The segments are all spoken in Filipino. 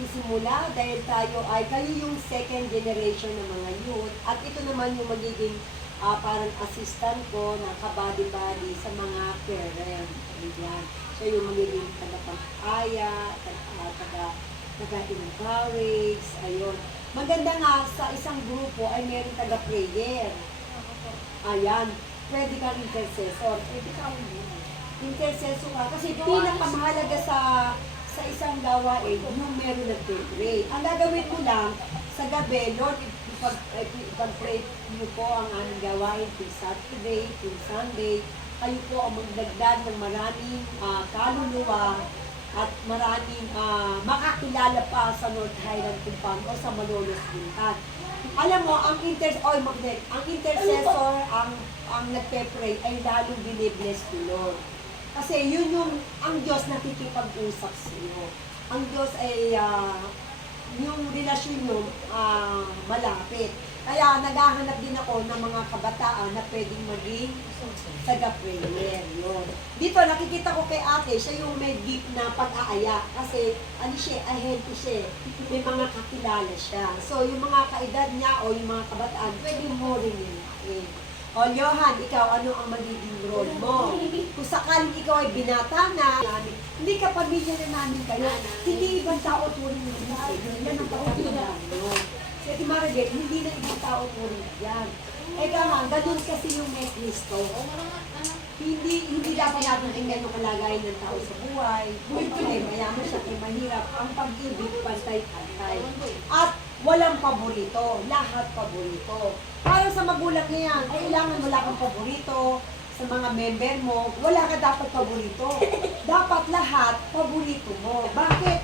magsisimula dahil tayo ay kayo yung second generation ng mga youth at ito naman yung magiging ah, parang assistant ko na kabady-body sa mga parents. Ayan. So yung magiging taga-pampaya, taga, taga, taga-encourage, ayun. Maganda nga sa isang grupo ay meron taga-prayer. Ayan, pwede kang intercessor. Pwede kang intercessor ka. Kasi pinakamahalaga sa sa isang gawain, yung meron nagpe-pray. Ang gagawin mo lang, sa gabi, Lord, ipag, ipag-pray niyo po ang aming gawain tuwing Saturday, tuwing Sunday. Kayo po ang magdagdag ng maraming ah, kaluluwa at maraming ah, makakilala pa sa North Highland Compound o sa Malolos Bintan. Alam mo, ang inter oy, magnet, ang intercessor, ang ang nagpe-pray ay lalong binibless ni Lord. Kasi yun yung, ang Diyos nakikipag-usap sa iyo. Ang Diyos ay, ah, yung relasyon nyo ah, malapit. Kaya naghahanap din ako ng mga kabataan na pwedeng maging taga-prayer. Yun. Dito, nakikita ko kay ate, siya yung may deep na pag-aaya. Kasi, ano siya, ko siya. May mga kakilala siya. So, yung mga kaedad niya o yung mga kabataan, pwede mo rin yun. Eh. O, Johan, ikaw, ano ang magiging role mo? Kung sakaling ikaw ay binata na, hindi ka pamilya na namin kayo, hindi ibang tao turing mo rin. Yan ang pagkakilala mo. Si Ate Margaret, hindi na ibang tao turing yan. Eka nga, ganun kasi yung may Kristo. Hindi hindi dapat natin tingnan yung kalagayan ng tao sa buhay. Ito eh, mayaman siya, eh, mahirap. Ang pag-ibig, pantay-pantay. At walang paborito. Lahat paborito. Para sa magulang niya, kailangan wala kang paborito. Sa mga member mo, wala ka dapat paborito. Dapat lahat paborito mo. Bakit?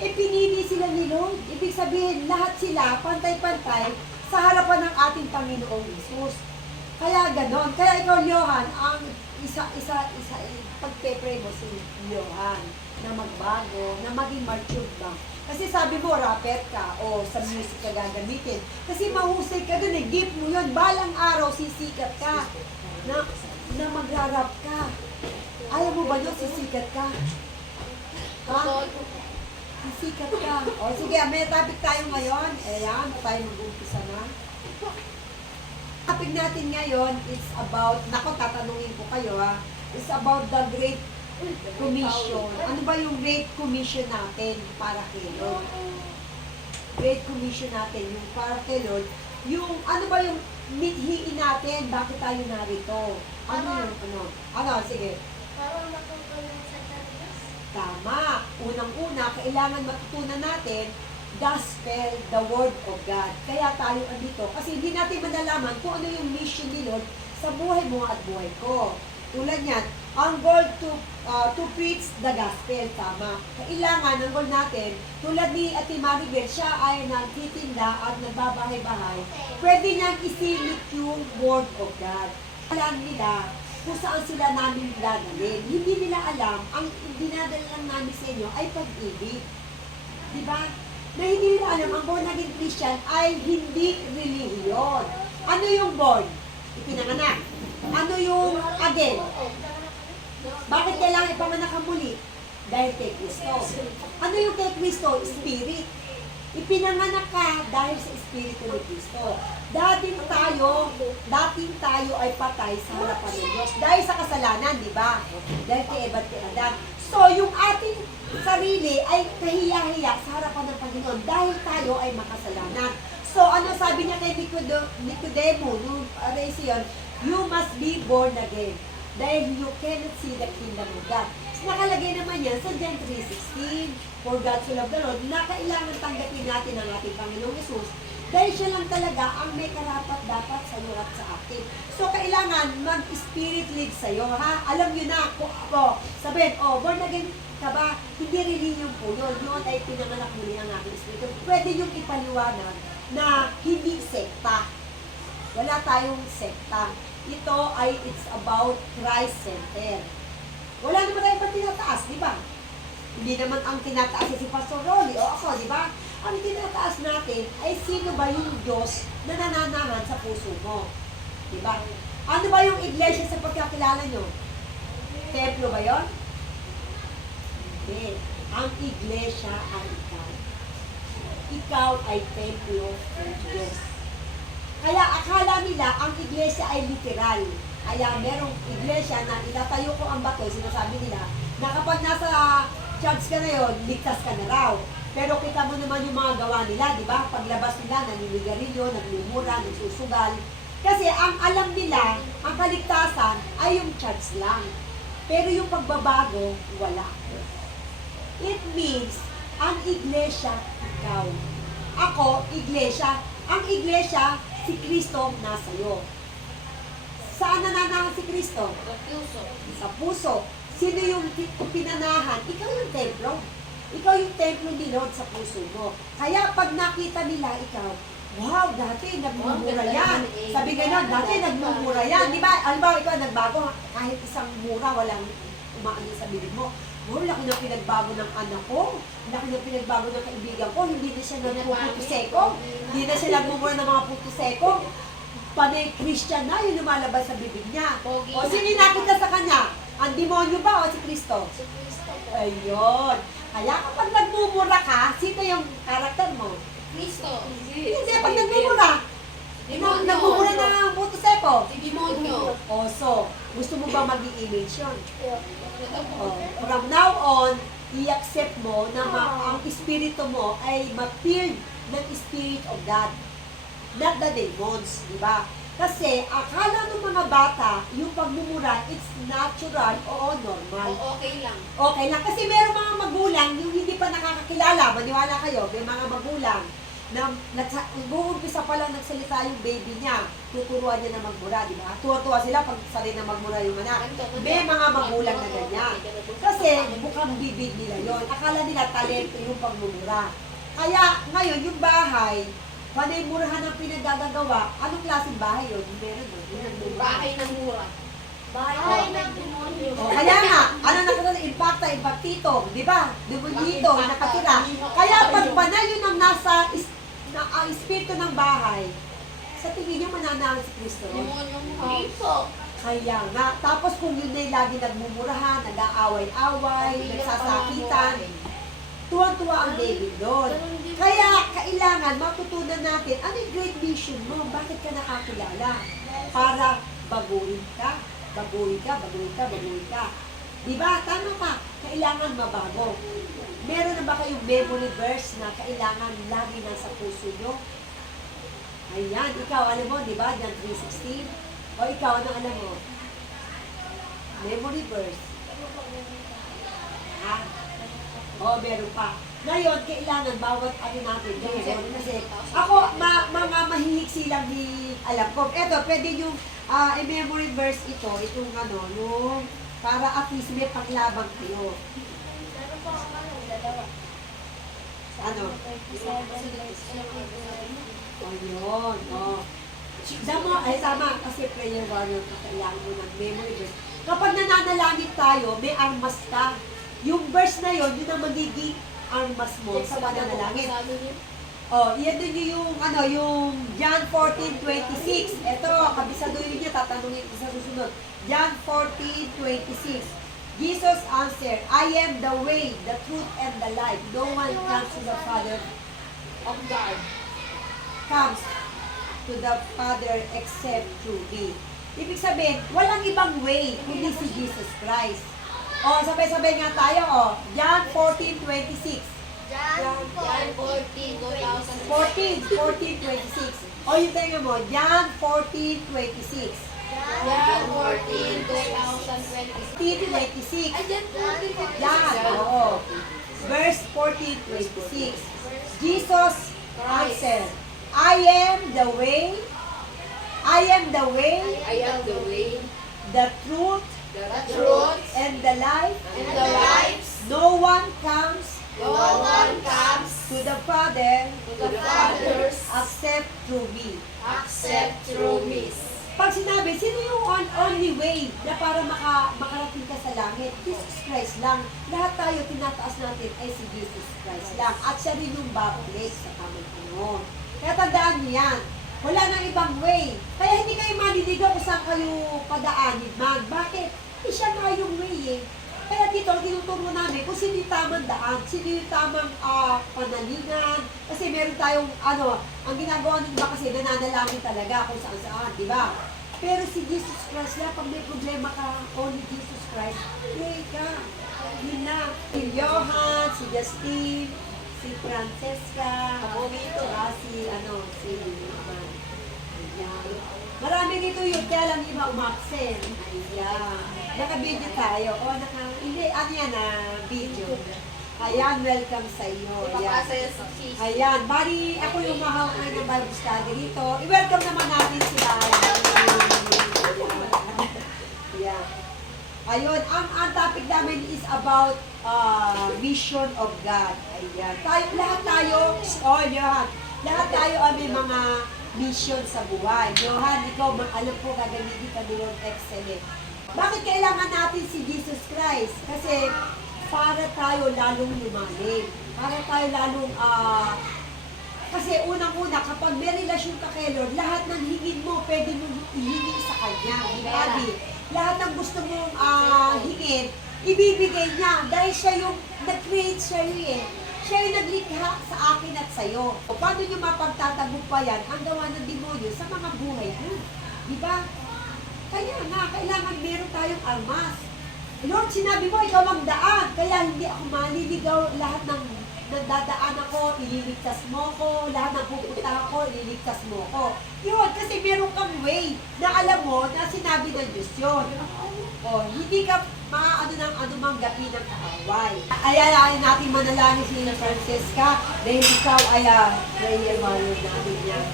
Eh, pinili sila ni Lord. Ibig sabihin, lahat sila, pantay-pantay, sa harapan ng ating Panginoong Isus. Kaya ganon. Kaya ikaw, Johan, ang isa, isa, isa, eh, pagpe-pray mo si Johan na magbago, na maging matured ba. Kasi sabi mo, rapper ka o sa music ka gagamitin. Kasi mahusay ka dun eh, gift mo yun. Balang araw, sisikat ka. Na, na magrarap ka. Ayaw mo ba yun, sisikat ka? Ha? Sisikat ka. O sige, may topic tayo ngayon. Ayan, tayo mag-umpisa na. Topic natin ngayon is about, nako tatanungin ko kayo ha, is about the Great Commission. Ano ba yung Great Commission natin para kay Lord? Great Commission natin, yung para kay Lord, yung ano ba yung mithiin natin, bakit tayo narito? Ano yung ano? Ano, sige. Tama. Unang-una, kailangan matutunan natin gospel, the word of God. Kaya tayo andito. Kasi hindi natin malalaman kung ano yung mission ni Lord sa buhay mo at buhay ko. Tulad yan, ang goal to uh, to preach the gospel, tama. Kailangan, ang goal natin, tulad ni Ate Maribel, siya ay nagtitinda at nagbabahay-bahay, pwede niyang isilip yung word of God. Alam nila kung saan sila namin dadalhin. Hindi nila alam, ang dinadala lang namin sa inyo ay pag-ibig. Di ba? Na hindi nila alam, ang born again Christian ay hindi relihiyon. Ano yung born? Ipinanganak. Ano yung again? Bakit kailangan ipanganak ang muli? Dahil kay Kristo. Ano yung kay Kristo? Spirit. Ipinanganak ka dahil sa Espiritu ni Kristo. Dating tayo, dating tayo ay patay sa harapan ng Diyos. Dahil sa kasalanan, di ba? Dahil kay Eva at kay Adan. So, yung ating sarili ay kahiya-hiya sa harapan ng Panginoon dahil tayo ay makasalanan. So, ano sabi niya kay Nicode- Nicodemo, nung uh, yun, you must be born again dahil you cannot see the kingdom of God. So, nakalagay naman yan sa John 3.16, for God so loved the world, na kailangan tanggapin natin ang ating Panginoong Yesus dahil siya lang talaga ang may karapat dapat sa iyo at sa atin. So, kailangan mag-spirit lead sa iyo, ha? Alam niyo na, kung ako, sabihin, oh, born again ka ba? Hindi religion po yun. Yun ay pinanganak muli ang aking espiritu. Pwede yung ipaliwanag na hindi sekta. Wala tayong sekta. Ito ay it's about Christ-centered. Wala naman tayong pang di ba? Hindi naman ang tinataas si Pastor Rolly o ako, di ba? Ang tinataas natin ay sino ba yung Diyos na nananahan sa puso mo? Di ba? Ano ba yung iglesia sa pagkakilala nyo? Templo ba yon? Hindi. Ang iglesia ay ikaw. ikaw ay templo ng Diyos. Kaya akala nila ang iglesia ay literal. Kaya merong iglesia na itatayo ko ang bato, sinasabi nila, na kapag nasa church ka na yon, ligtas ka na raw. Pero kita mo naman yung mga gawa nila, di ba? Paglabas nila, naninigarilyo, nagmumura, nagsusugal. Kasi ang alam nila, ang kaligtasan ay yung church lang. Pero yung pagbabago, wala. It means, ang iglesia, ikaw. Ako, iglesia. Ang iglesia, si Kristo nasa iyo. Saan nananahan si Kristo? Sa puso. Sino yung pi- pinanahan? Ikaw yung templo. Ikaw yung templo ni Lord sa puso mo. Kaya pag nakita nila ikaw, wow, dati nagmumura yan. yan. Sabi ganon, dati nagmumura yan. Di ba? Alam ba, ikaw nagbago, kahit isang mura, walang umaano sa bibig mo. Oh, laki na pinagbago ng anak ko. Laki na pinagbago ng kaibigan ko. Hindi na siya nagpuputo seko. Hindi na siya nagmumura ng mga puto seko. Panay Christian na, yung lumalabas sa bibig niya. Pogi O na. sino nakita sa kanya? Ang demonyo ba o si Kristo? Ayun. Kaya kapag nagmumura ka, sino yung karakter mo? Kristo. Hindi, pag nagmumura, Demonyo. nagmumura ng puto seko. Si demonyo. O, so, gusto mo ba maging image yun? Oh, from now on, i-accept mo na ma- ang espiritu mo ay ma-filled ng Spirit of God. Not the demons, di ba? Kasi akala ng mga bata, yung pagmumura, it's natural o normal. O, okay lang. Okay lang. Kasi meron mga magulang yung hindi pa nakakakilala, maniwala kayo, may mga magulang na nag-uumpisa pa lang nagsalita yung baby niya, tuturuan niya na magmura, di ba? Tuwa-tuwa sila pag sanay na magmura yung anak. May mga magulang na ganyan. Kasi mukhang bibig nila yon. Akala nila talento yung pagmumura. Kaya ngayon yung bahay, panay murahan ang pinagagagawa, anong klaseng bahay yun? Meron doon. Bahay ng mura. Bahay ng demonyo. Kaya nga, ano nakatala, impacta, impactito, di ba? Impacta. nakatira. Kaya pag panay yun ang nasa, na, ang espiritu ng bahay, sa tingin niyo mananahan si Kristo. Demonyong house. po. Kaya nga, tapos kung yun ay lagi nagmumurahan, nag-aaway-away, nagsasakitan, tuwang-tuwa ang David doon. Kaya kailangan matutunan natin, ano yung great mission mo? Bakit ka nakakilala? Para baguhin ka, baguhin ka, baguhin ka, baguhin ka. Di ba? Tama ka. Kailangan mabago. Meron na ba kayong memory verse na kailangan lagi nasa puso nyo? Ayan, ikaw, alam mo, di ba? Jan 3.16. O ikaw, ano alam mo? Memory verse. Ha? O, meron pa. Ngayon, kailangan bawat ano natin gawin. Kasi ako, ma, mga mahihiksi lang di alam ko. Eto, pwede yung ah, i-memory verse ito, itong ano, yung para at least may paglabang kayo. Pero po ang ano, dalawa. Ano? 27, O, yun. O. Damo, ay tama, kasi prayer warrior ka, kailangan mo ng memory verse. Kapag nananalangin tayo, may armas ka. Yung verse na yon yun ang magiging armas mo sa pananalangin. Oh, din yung ano, yung John 14:26. Ito, kabisaduhin niyo tatanungin ko sa susunod. John 14:26. Jesus answered, I am the way, the truth, and the life. No one comes to the Father, of God. comes to the Father except through me. Ibig sabihin, walang ibang way kundi si Jesus Christ. Oh, sabay-sabay nga tayo, oh. John 14:26. John John 14, 14, 2000. 14, 14, 26. O yung tenga mo, John 14, 26. John 14, 2020. 14, 26. Ay, John 14, Yan, oo. Verse 14, 26. Jesus answered, I am the way, I am the way, I am the way, the truth, the truth, and the life. and the life. No one comes No one comes to the Father to the Father except through me. except through me. Pag sinabi, sino yung on, only way na para maka, makarating ka sa langit? Jesus Christ lang. Lahat tayo tinataas natin ay si Jesus Christ lang. At siya rin yung babalik sa tamang panahon. Kaya tandaan niyo yan. Wala nang ibang way. Kaya hindi kayo maliligaw kung saan kayo padaanin man. Bakit? Eh, siya nga yung way eh. Kaya dito, ang tinuturo namin kung sino yung tamang daan, sino yung tamang ah, panalingan. Kasi meron tayong, ano, ang ginagawa ng iba kasi nananalangin talaga kung saan saan, di ba? Pero si Jesus Christ na, pag may problema ka, only Jesus Christ, pray ka. Yun na. Si Johan, si Justine, si Francesca, ako dito, ah, si, ano, si, uh, ayan. Marami dito yun, kaya lang iba umaksen. Ayan. Naka-video tayo. O, naka, hindi, ano yan, ah, video. Ayan, welcome sa iyo. Ayan. Ayan, bali ako yung na ng Bible study dito. I-welcome naman natin sila. Ayan. Ayun, ang, ang topic namin is about uh, vision of God. Ayan. Tayo, lahat tayo, oh, Johan, lahat tayo ay may mga mission sa buhay. Johan, ikaw, alam ko, gagamitin ka Lord Excellent. Bakit kailangan natin si Jesus Christ? Kasi para tayo lalong lumalim. Para tayo lalong, ah, kasi unang-una, kapag may relasyon ka kay Lord, lahat ng hingin mo, pwede mong ihingi sa Kanya. Di ba, Abi? Lahat ng gusto mong ah, hingin, ibibigay niya. Dahil siya yung nag-create sa'yo eh. Siya yung naglikha sa akin at sa'yo. O, paano niyo mapagtatagumpayan ang gawa ng demonyo sa mga buhay mo? Di ba? Kaya nga, kailangan meron tayong armas. Lord, sinabi mo, ikaw ang daan. Kaya hindi ako maliligaw lahat ng nagdadaan ako, ililigtas mo ko, lahat ng pupunta ako, ililigtas mo ko. Yun, kasi meron kang way na alam mo na sinabi ng Diyos yun. O, hindi ka maaano ng anumang gabi ng kaaway. Ayalain natin manalangin si Francesca dahil ikaw ay ah, prayer warrior natin yan.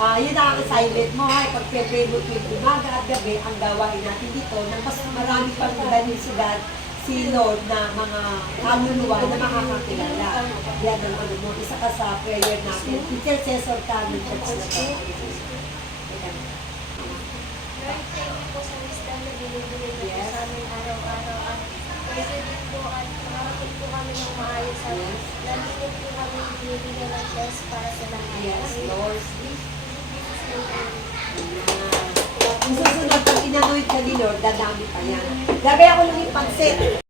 Ah, yun ang assignment mo, ay pag-pray mo tuwing umaga at gabi, ang gawain natin dito na mas marami pang sugat si Lord na mga kaluluwa na makakakilala. Yan ang ano mo, isa ka sa prayer natin. Intercessor ka ng church na to. Lord, thank you po sa wisdom na binibigay niyo po Yes. sa amin araw-araw. At pwede din po at makakapit po kami ng maayos at lagi din po kami binibigyan ng best para sa lahat. Yes, Lord. Yung susunod, pag inanoid ka ni Lord, dadami pa yan. Lagay ako lang yung pansit.